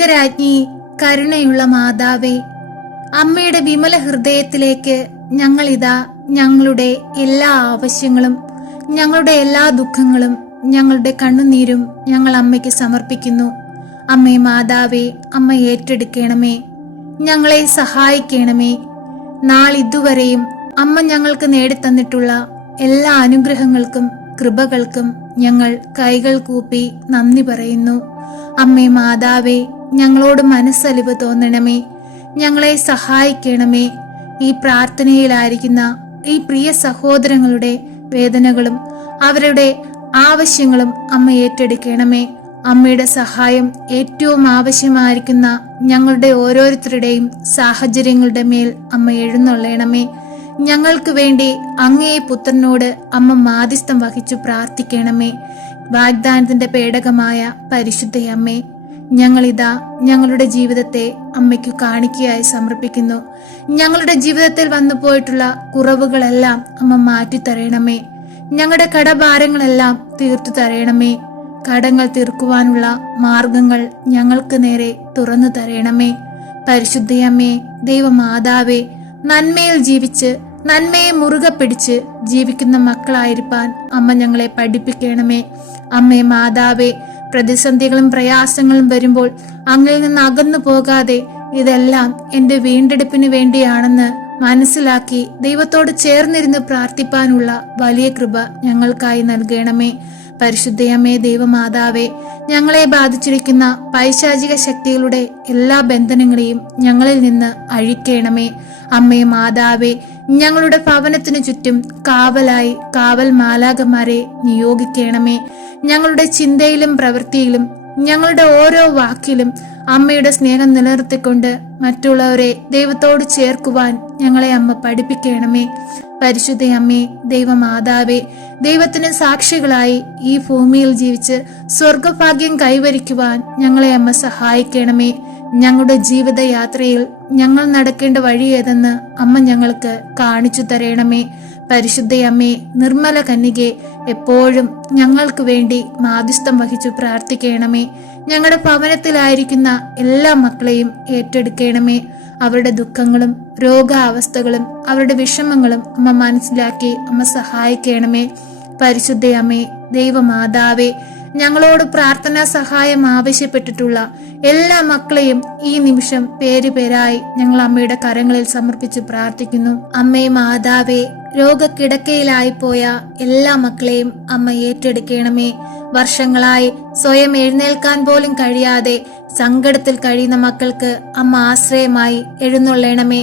സ്വർഗരാജ്ഞി, കരുണയുള്ള മാതാവേ, അമ്മയുടെ വിമല ഹൃദയത്തിലേക്ക് ഞങ്ങളിതാ ഞങ്ങളുടെ എല്ലാ ആവശ്യങ്ങളും, ഞങ്ങളുടെ എല്ലാ ദുഃഖങ്ങളും, ഞങ്ങളുടെ കണ്ണുനീരും ഞങ്ങൾ അമ്മയ്ക്ക് സമർപ്പിക്കുന്നു. അമ്മേ മാതാവേ, അമ്മ ഏറ്റെടുക്കണമേ, ഞങ്ങളെ സഹായിക്കണമേ. നാളിതുവരെയും അമ്മ ഞങ്ങൾക്ക് നേടിത്തന്നിട്ടുള്ള എല്ലാ അനുഗ്രഹങ്ങൾക്കും കൃപകൾക്കും ഞങ്ങൾ കൈകൾ കൂപ്പി നന്ദി പറയുന്നു. അമ്മേ മാതാവേ, ഞങ്ങളോട് മനസ്സലിവ് തോന്നണമേ, ഞങ്ങളെ സഹായിക്കണമേ. ഈ പ്രാർത്ഥനയിലായിരിക്കുന്ന ഈ പ്രിയ സഹോദരങ്ങളുടെ വേദനകളും അവരുടെ ആവശ്യങ്ങളും അമ്മ ഏറ്റെടുക്കണമേ. അമ്മയുടെ സഹായം ഏറ്റവും ആവശ്യമായിരിക്കുന്ന ഞങ്ങളുടെ ഓരോരുത്തരുടെയും സാഹചര്യങ്ങളുടെ മേൽ അമ്മ എഴുന്നള്ളണമേ. ഞങ്ങൾക്ക് വേണ്ടി അങ്ങേ പുത്രനോട് അമ്മ മാധ്യസ്ഥം വഹിച്ചു പ്രാർത്ഥിക്കണമേ. വാഗ്ദാനത്തിന്റെ പേടകമായ പരിശുദ്ധയമ്മേ, ഞങ്ങളിതാ ഞങ്ങളുടെ ജീവിതത്തെ അമ്മയ്ക്ക് കാണിക്കയായി സമർപ്പിക്കുന്നു. ഞങ്ങളുടെ ജീവിതത്തിൽ വന്നു പോയിട്ടുള്ള കുറവുകളെല്ലാം അമ്മ മാറ്റിത്തരയണമേ. ഞങ്ങളുടെ കടഭാരങ്ങളെല്ലാം തീർത്തു തരയണമേ. കടങ്ങൾ തീർക്കുവാനുള്ള മാർഗങ്ങൾ ഞങ്ങൾക്ക് നേരെ തുറന്നു തരയണമേ. പരിശുദ്ധയമ്മേ, ദൈവമാതാവേ, നന്മയിൽ ജീവിച്ച് നന്മയെ മുറുകെ പിടിച്ച് ജീവിക്കുന്ന മക്കളായിരിക്കാൻ അമ്മ ഞങ്ങളെ പഠിപ്പിക്കണമേ. അമ്മേ മാതാവേ, പ്രതിസന്ധികളും പ്രയാസങ്ങളും വരുമ്പോൾ അങ്ങിൽ നിന്ന് അകന്നു പോകാതെ ഇതെല്ലാം എന്റെ വീണ്ടെടുപ്പിന് വേണ്ടിയാണെന്ന് മനസ്സിലാക്കി ദൈവത്തോട് ചേർന്നിരുന്ന് പ്രാർത്ഥിപ്പാനുള്ള വലിയ കൃപ ഞങ്ങൾക്കായി നൽകണമേ. പരിശുദ്ധയമ്മേ, ദൈവമാതാവേ, ഞങ്ങളെ ബാധിച്ചിരിക്കുന്ന പൈശാചിക ശക്തികളുടെ എല്ലാ ബന്ധനങ്ങളെയും ഞങ്ങളിൽ നിന്ന് അഴിക്കണമേ. അമ്മേ മാതാവേ, ഞങ്ങളുടെ ഭവനത്തിനു ചുറ്റും കാവലായി കാവൽ മാലാഖമാരെ നിയോഗിക്കണമേ. ഞങ്ങളുടെ ചിന്തയിലും പ്രവൃത്തിയിലും ഞങ്ങളുടെ ഓരോ വാക്കിലും അമ്മയുടെ സ്നേഹം നിലനിർത്തിക്കൊണ്ട് മറ്റുള്ളവരെ ദൈവത്തോട് ചേർക്കുവാൻ ഞങ്ങളെ അമ്മ പഠിപ്പിക്കണമേ. പരിശുദ്ധയമ്മേ, ദൈവമാതാവേ, ദൈവത്തിന് സാക്ഷികളായി ഈ ഭൂമിയിൽ ജീവിച്ച് സ്വർഗഭാഗ്യം കൈവരിക്കുവാൻ ഞങ്ങളെ അമ്മ സഹായിക്കണമേ. ഞങ്ങളുടെ ജീവിതയാത്രയിൽ ഞങ്ങൾ നടക്കേണ്ട വഴി ഏതെന്ന് അമ്മ ഞങ്ങൾക്ക് കാണിച്ചു തരണമേ. പരിശുദ്ധയമ്മേ, നിർമ്മല കന്യകെ, എപ്പോഴും ഞങ്ങൾക്ക് വേണ്ടി മാധ്യസ്ഥം വഹിച്ചു പ്രാർത്ഥിക്കണമേ. ഞങ്ങളുടെ ഭവനത്തിലായിരിക്കുന്ന എല്ലാ മക്കളെയും ഏറ്റെടുക്കണമേ. അവരുടെ ദുഃഖങ്ങളും രോഗാവസ്ഥകളും അവരുടെ വിഷമങ്ങളും അമ്മ മനസ്സിലാക്കി അമ്മ സഹായിക്കണമേ. പരിശുദ്ധയമ്മേ, ദൈവമാതാവേ, ഞങ്ങളോട് പ്രാർത്ഥനാ സഹായം ആവശ്യപ്പെട്ടിട്ടുള്ള എല്ലാ മക്കളെയും ഈ നിമിഷം പേരുപേരായി ഞങ്ങൾ അമ്മയുടെ കരങ്ങളിൽ സമർപ്പിച്ച് പ്രാർത്ഥിക്കുന്നു. അമ്മേ മാതാവേ, രോഗക്കിടക്കയിലായി പോയ എല്ലാ മക്കളെയും അമ്മ ഏറ്റെടുക്കണമേ. വർഷങ്ങളായി സ്വയം എഴുന്നേൽക്കാൻ പോലും കഴിയാതെ സങ്കടത്തിൽ കഴിയുന്ന മക്കൾക്ക് അമ്മ ആശ്രയമായി എഴുന്നള്ളണമേ.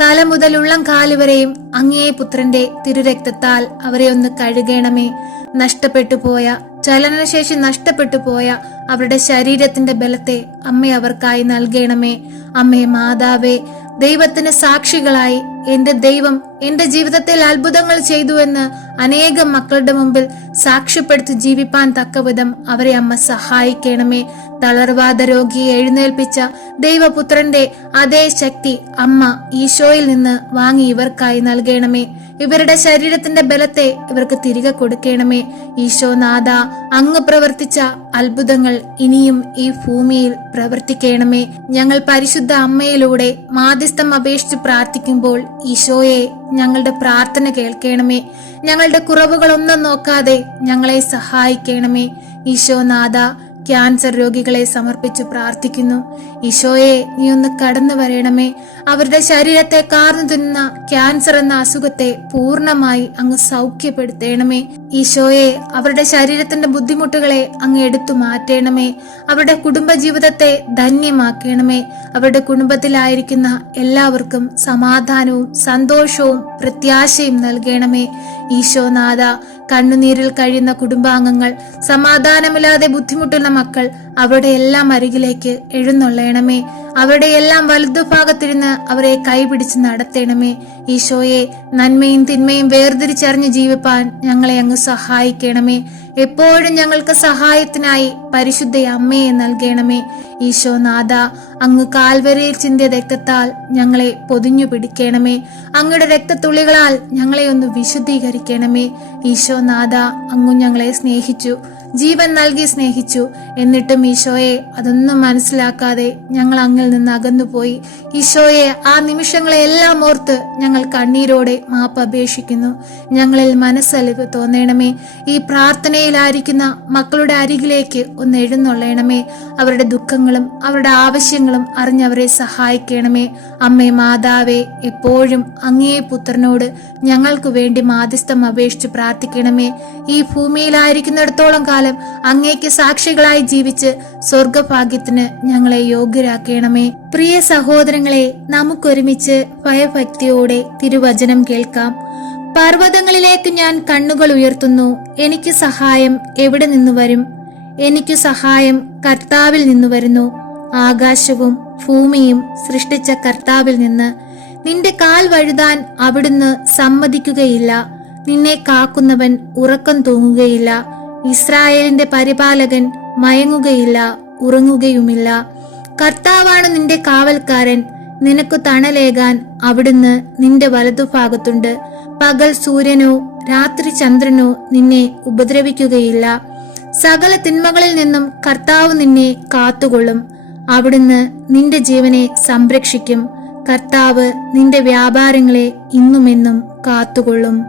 തല മുതൽ ഉള്ളം കാലുവരെയും അങ്ങേ പുത്രന്റെ തിരുരക്തത്താൽ അവരെ ഒന്ന് കഴുകണമേ. നഷ്ടപ്പെട്ടു പോയ, ചലനശേഷി നഷ്ടപ്പെട്ടു പോയ അവരുടെ ശരീരത്തിന്റെ ബലത്തെ അമ്മ അവർക്കായി നൽകണമേ. അമ്മേ മാതാവേ, ദൈവത്തിന് സാക്ഷികളായി എന്റെ ദൈവം എന്റെ ജീവിതത്തിൽ അത്ഭുതങ്ങൾ ചെയ്തു എന്ന് അനേകം മക്കളുടെ മുമ്പിൽ സാക്ഷ്യപ്പെടുത്തി ജീവിപ്പാൻ തക്കവിധം അവരെ അമ്മ സഹായിക്കണമേ. തളർവാദ രോഗിയെ എഴുന്നേൽപ്പിച്ച ദൈവപുത്രന്റെ അതേ ശക്തി അമ്മ ഈശോയിൽ നിന്ന് വാങ്ങി ഇവർക്കായി നൽകണമേ. ഇവരുടെ ശരീരത്തിന്റെ ബലത്തെ ഇവർക്ക് തിരികെ കൊടുക്കണമേ. ഈശോനാഥ, അങ്ങ് പ്രവർത്തിച്ച അത്ഭുതങ്ങൾ ഇനിയും ഈ ഭൂമിയിൽ പ്രവർത്തിക്കണമേ. ഞങ്ങൾ പരിശുദ്ധ അമ്മയിലൂടെ മാധ്യസ്ഥം അപേക്ഷിച്ച് പ്രാർത്ഥിക്കുമ്പോൾ ഈശോയെ, ഞങ്ങളുടെ പ്രാർത്ഥന കേൾക്കണമേ. ഞങ്ങളുടെ കുറവുകളൊന്നും നോക്കാതെ ഞങ്ങളെ സഹായിക്കണമേ. ഈശോനാഥ, ക്യാൻസർ രോഗികളെ സമർപ്പിച്ചു പ്രാർത്ഥിക്കുന്നു. ഈശോയെ, നീ ഒന്ന് കടന്നു വരണമേ. അവരുടെ ശരീരത്തെ കാർന്നു തിന്നുന്ന ക്യാൻസർ എന്ന അസുഖത്തെ പൂർണ്ണമായി അങ്ങ് സൗഖ്യപ്പെടുത്തണമേ. ഈശോയെ, അവരുടെ ശരീരത്തിന്റെ ബുദ്ധിമുട്ടുകളെ അങ്ങ് എടുത്തു മാറ്റണമേ. അവരുടെ കുടുംബജീവിതത്തെ ധന്യമാക്കണമേ. അവരുടെ കുടുംബത്തിലായിരിക്കുന്ന എല്ലാവർക്കും സമാധാനവും സന്തോഷവും പ്രത്യാശയും നൽകണമേ. ഈശോനാഥ, കണ്ണുനീരിൽ കഴിയുന്ന കുടുംബാംഗങ്ങൾ, സമാധാനമില്ലാതെ ബുദ്ധിമുട്ടുന്ന മക്കൾ, അവരുടെ എല്ലാം അരികിലേക്ക് എഴുന്നള്ളണമേ. അവരുടെ എല്ലാം വലതുഭാഗത്തിരുന്ന് അവരെ കൈപിടിച്ച് നടത്തണമേ. ഈശോയെ, നന്മയും തിന്മയും വേർതിരിച്ചറിഞ്ഞ് ജീവിപ്പാൻ ഞങ്ങളെ അങ്ങ് സഹായിക്കണമേ. എപ്പോഴും ഞങ്ങൾക്ക് സഹായത്തിനായി പരിശുദ്ധ അമ്മയെ നൽകണമേ. ഈശോനാഥ, അങ്ങ് കാൽവരിയിൽ ചിന്തിയ രക്തത്താൽ ഞങ്ങളെ പൊതിഞ്ഞു പിടിക്കണമേ. അങ്ങയുടെ രക്തത്തുള്ളികളാൽ ഞങ്ങളെ ഒന്ന് വിശുദ്ധീകരിക്കണമേ. ഈശോനാഥ, അങ്ങ് ഞങ്ങളെ സ്നേഹിച്ചു. ജീവൻ നൽകി സ്നേഹിച്ചു. എന്നിട്ടും ഈശോയെ അതൊന്നും മനസ്സിലാക്കാതെ ഞങ്ങൾ അങ്ങിൽ നിന്ന് അകന്നുപോയി. ഈശോയെ, ആ നിമിഷങ്ങളെല്ലാം ഓർത്ത് ഞങ്ങൾ കണ്ണീരോടെ മാപ്പ് അപേക്ഷിക്കുന്നു. ഞങ്ങളിൽ മനസ്സലിവ് തോന്നണമേ. ഈ പ്രാർത്ഥനയിലായിരിക്കുന്ന മക്കളുടെ അരികിലേക്ക് ഒന്ന് എഴുന്നള്ളണമേ. അവരുടെ ദുഃഖങ്ങളും അവരുടെ ആവശ്യങ്ങളും അറിഞ്ഞവരെ സഹായിക്കണമേ. അമ്മേ മാതാവേ, എപ്പോഴും അങ്ങേ പുത്രനോട് ഞങ്ങൾക്ക് വേണ്ടി മാധ്യസ്ഥം അപേക്ഷിച്ച് പ്രാർത്ഥിക്കണമേ. ഈ ഭൂമിയിലായിരിക്കുന്നിടത്തോളം കാലം അങ്ങേക്ക് സാക്ഷികളായി ജീവിച്ച് സ്വർഗഭാഗ്യത്തിന് ഞങ്ങളെ യോഗ്യരാക്കണമേ. പ്രിയ സഹോദരങ്ങളെ, നമുക്കൊരുമിച്ച് ഭയഭക്തിയോടെ തിരുവചനം കേൾക്കാം. പർവ്വതങ്ങളിലേക്ക് ഞാൻ കണ്ണുകൾ ഉയർത്തുന്നു. എനിക്ക് സഹായം എവിടെ നിന്നു വരും? എനിക്ക് സഹായം കർത്താവിൽ നിന്നു വരുന്നു. ആകാശവും ഭൂമിയും സൃഷ്ടിച്ച കർത്താവിൽ നിന്ന്. നിന്റെ കാൽ വഴുതാൻ അവിടുന്ന് സമ്മതിക്കുകയില്ല. നിന്നെ കാക്കുന്നവൻ ഉറക്കം തൂങ്ങുകയില്ല. ഇസ്രായേലിന്റെ പരിപാലകൻ മയങ്ങുകയില്ല, ഉറങ്ങുകയുമില്ല. കർത്താവാണ് നിന്റെ കാവൽക്കാരൻ. നിനക്ക് തണലേകാൻ അവിടുന്ന് നിന്റെ വലതുഭാഗത്തുണ്ട്. പകൽ സൂര്യനോ രാത്രി ചന്ദ്രനോ നിന്നെ ഉപദ്രവിക്കുകയില്ല. സകല തിന്മകളിൽ നിന്നും കർത്താവ് നിന്നെ കാത്തുകൊള്ളും. അവിടുന്ന് നിന്റെ ജീവനെ സംരക്ഷിക്കും. കർത്താവ് നിന്റെ വ്യാപാരങ്ങളെ ഇന്നുമെന്നും കാത്തുകൊള്ളും.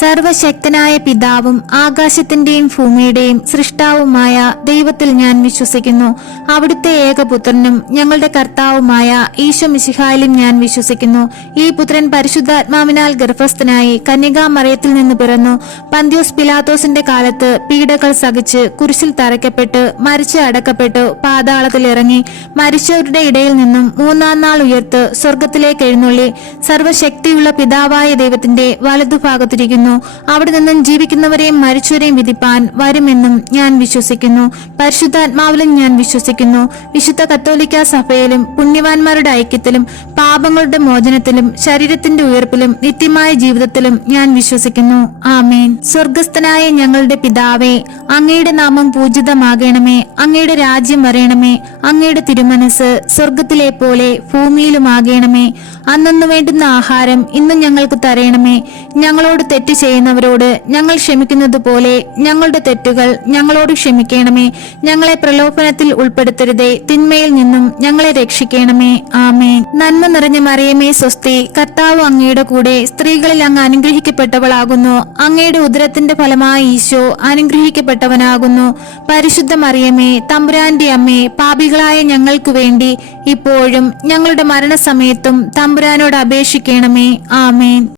സർവശക്തനായ പിതാവും ആകാശത്തിന്റെയും ഭൂമിയുടെയും സൃഷ്ടാവുമായ ദൈവത്തിൽ ഞാൻ വിശ്വസിക്കുന്നു. അവിടുത്തെ ഏകപുത്രനും ഞങ്ങളുടെ കർത്താവുമായ ഈശോ മിശിഹായിലും ഞാൻ വിശ്വസിക്കുന്നു. ഈ പുത്രൻ പരിശുദ്ധാത്മാവിനാൽ ഗർഭസ്ഥനായി കന്യകാമറിയത്തിൽ നിന്ന് പിറന്നു. പന്ത്യോസ് പിലാത്തോസിന്റെ കാലത്ത് പീഡകൾ സഹിച്ച് കുരിശിൽ തറയ്ക്കപ്പെട്ട് മരിച്ച് അടക്കപ്പെട്ടു പാതാളത്തിൽ ഇറങ്ങി. മരിച്ചവരുടെ ഇടയിൽ നിന്നും മൂന്നാം നാൾ ഉയർത്ത് സ്വർഗത്തിലേക്ക് എഴുന്നള്ളി സർവശക്തിയുള്ള പിതാവായ ദൈവത്തിന്റെ വലതുഭാഗത്തിരിക്കുന്നു. അവിടെ നിന്നും ജീവിക്കുന്നവരെയും മരിച്ചവരെയും വിധിപ്പാൻ വരുമെന്നും ഞാൻ വിശ്വസിക്കുന്നു. പരിശുദ്ധാത്മാവിലും ഞാൻ വിശ്വസിക്കുന്നു. വിശുദ്ധ കത്തോലിക്ക സഭയിലും പുണ്യവാന്മാരുടെ ഐക്യത്തിലും പാപങ്ങളുടെ മോചനത്തിലും ശരീരത്തിന്റെ ഉയർപ്പിലും നിത്യമായ ജീവിതത്തിലും ഞാൻ വിശ്വസിക്കുന്നു. ആമേൻ. സ്വർഗസ്ഥനായ ഞങ്ങളുടെ പിതാവേ, അങ്ങയുടെ നാമം പൂജിതമാകണമേ. അങ്ങയുടെ രാജ്യം വരയണമേ. അങ്ങയുടെ തിരുമനസ് സ്വർഗത്തിലെ പോലെ ഭൂമിയിലുമാകണമേ. അന്നു വേണ്ടുന്ന ആഹാരം ഇന്ന് ഞങ്ങൾക്ക് തരയണമേ. ഞങ്ങളോട് തെറ്റ് ചെയ്യുന്നവരോട് ഞങ്ങൾ ക്ഷമിക്കുന്നത് പോലെ ഞങ്ങളുടെ തെറ്റുകൾ ഞങ്ങളോട് ക്ഷമിക്കണമേ. ഞങ്ങളെ പ്രലോഭനത്തിൽ ഉൾപ്പെടുത്തരുതേ, തിന്മയിൽ നിന്നും ഞങ്ങളെ രക്ഷിക്കണമേ. ആമേൻ. നന്മ നിറഞ്ഞ മറിയമേ സ്വസ്തി, കർത്താവ് അങ്ങയുടെ കൂടെ, സ്ത്രീകളിൽ അങ്ങ് അനുഗ്രഹിക്കപ്പെട്ടവളാകുന്നു. അങ്ങയുടെ ഉദരത്തിന്റെ ഫലമായ ഈശോ അനുഗ്രഹിക്കപ്പെട്ടവനാകുന്നു. പരിശുദ്ധ മറിയമേ, തമ്പുരാന്റെ അമ്മേ, പാപികളായ ഞങ്ങൾക്ക് വേണ്ടി ഇപ്പോഴും ഞങ്ങളുടെ മരണസമയത്തും തമ്പുരാനോട് അപേക്ഷിക്കണമേ. ആമേൻ.